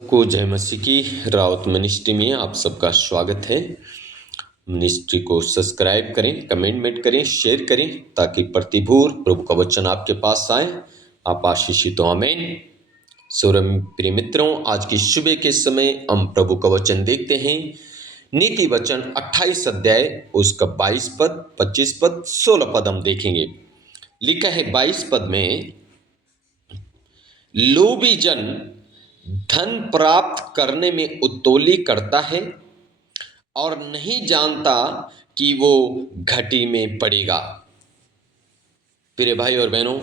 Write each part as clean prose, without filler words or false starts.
को जय मसीह की राउत मिनिस्ट्री में आप सबका स्वागत है। मिनिस्ट्री को सब्सक्राइब करें, कमेंट करें, शेयर करें ताकि प्रतिभूर प्रभु का वचन आपके पास आए, आप आशीषित हो। आमीन। सोरम प्रिय मित्रों, आज की सुबह के समय हम प्रभु का वचन देखते हैं। नीति वचन 28 अध्याय उसका 22 पद, 25 पद, 16 पद हम देखेंगे। लिखा है 22 पद में, लोभी जन धन प्राप्त करने में उतौली करता है और नहीं जानता कि वो घटी में पड़ेगा। प्रिय भाई और बहनों,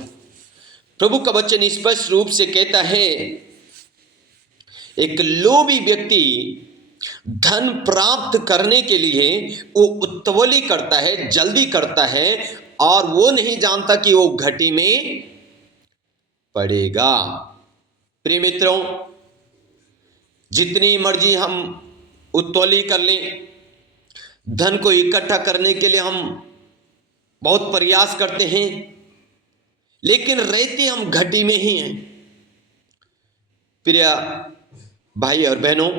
प्रभु का वचन स्पष्ट रूप से कहता है, एक लोभी व्यक्ति धन प्राप्त करने के लिए वो उतावली करता है, जल्दी करता है और वो नहीं जानता कि वो घटी में पड़ेगा। प्रिय मित्रों, जितनी मर्जी हम उतौली कर लें, धन को इकट्ठा करने के लिए हम बहुत प्रयास करते हैं, लेकिन रहते हम घटी में ही हैं। प्रिय भाई और बहनों,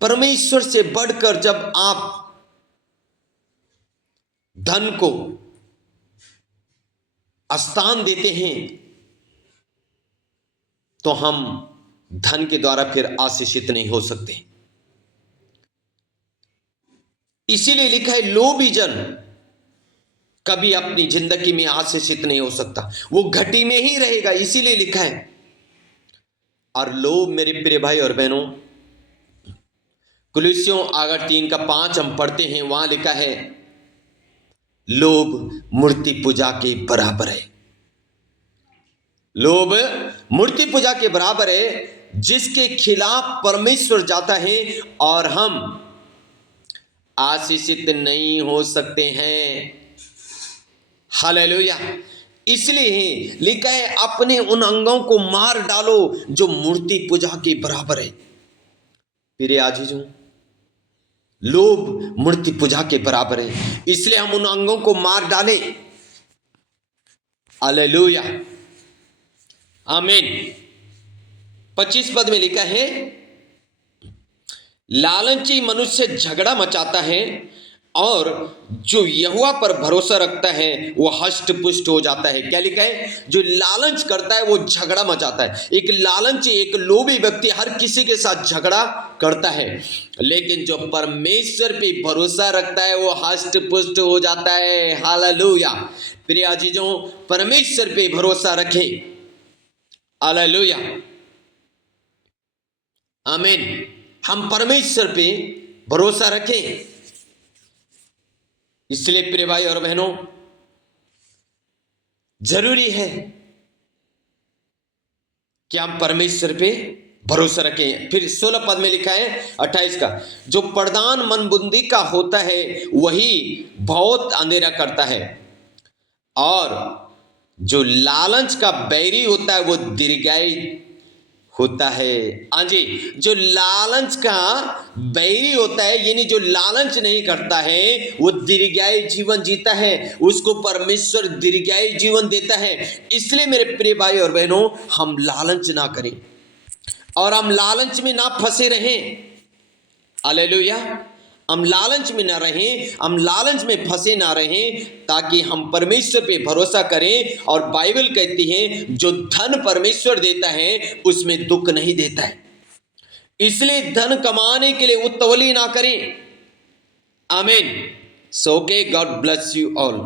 परमेश्वर से बढ़कर जब आप धन को स्थान देते हैं तो हम धन के द्वारा फिर आशीषित नहीं हो सकते। इसीलिए लिखा है, लोभी जन कभी अपनी जिंदगी में आशीषित नहीं हो सकता, वो घटी में ही रहेगा। इसीलिए लिखा है। और लोभ, मेरे प्रिय भाई और बहनों, कुलुस्सियों अगर 3:5 हम पढ़ते हैं, वहां लिखा है, लोभ मूर्ति पूजा के बराबर है। लोभ मूर्ति पूजा के बराबर है, जिसके खिलाफ परमेश्वर जाता है और हम आशीषित नहीं हो सकते हैं। हालेलुया। इसलिए लिखा है, अपने उन अंगों को मार डालो जो मूर्ति पूजा के बराबर है। प्रिय आजीजों, लोभ मूर्ति पूजा के बराबर है, इसलिए हम उन अंगों को मार डालें। हालेलुया, आमीन। 25 पद में लिखा है, लालची मनुष्य झगड़ा मचाता है और जो यहोवा पर भरोसा रखता है वो हष्ट पुष्ट हो जाता है। क्या लिखा है? जो लालच करता है वो झगड़ा मचाता है। एक लालची, एक लोभी व्यक्ति हर किसी के साथ झगड़ा करता है, लेकिन जो परमेश्वर पे भरोसा रखता है वो हष्ट पुष्ट हो जाता है। हालेलुया। प्रिय अजीजों, परमेश्वर पे भरोसा रखें। हालेलुया, आमीन। हम परमेश्वर पे भरोसा रखें। इसलिए प्रिय भाई और बहनों, जरूरी है कि हम परमेश्वर पे भरोसा रखें। फिर 16 पद में लिखा है 28 का, जो प्रधान मनबुद्धि का होता है वही बहुत अंधेरा करता है, और जो लालच का बैरी होता है वो दीर्घायु होता है। हाँ जी, जो लालच का बैरी होता है, यानी जो लालच नहीं करता है वो दीर्घायु जीवन जीता है, उसको परमेश्वर दीर्घायु जीवन देता है। इसलिए मेरे प्रिय भाई और बहनों, हम लालच ना करें और हम लालच में ना फंसे रहें। हालेलुया। हम लालच में ना रहें, हम लालच में फंसे ना रहें, ताकि हम परमेश्वर पे भरोसा करें। और बाइबल कहती है, जो धन परमेश्वर देता है उसमें दुख नहीं देता है। इसलिए धन कमाने के लिए उतावली ना करें। आमीन। सो के गॉड ब्लेस यू ऑल।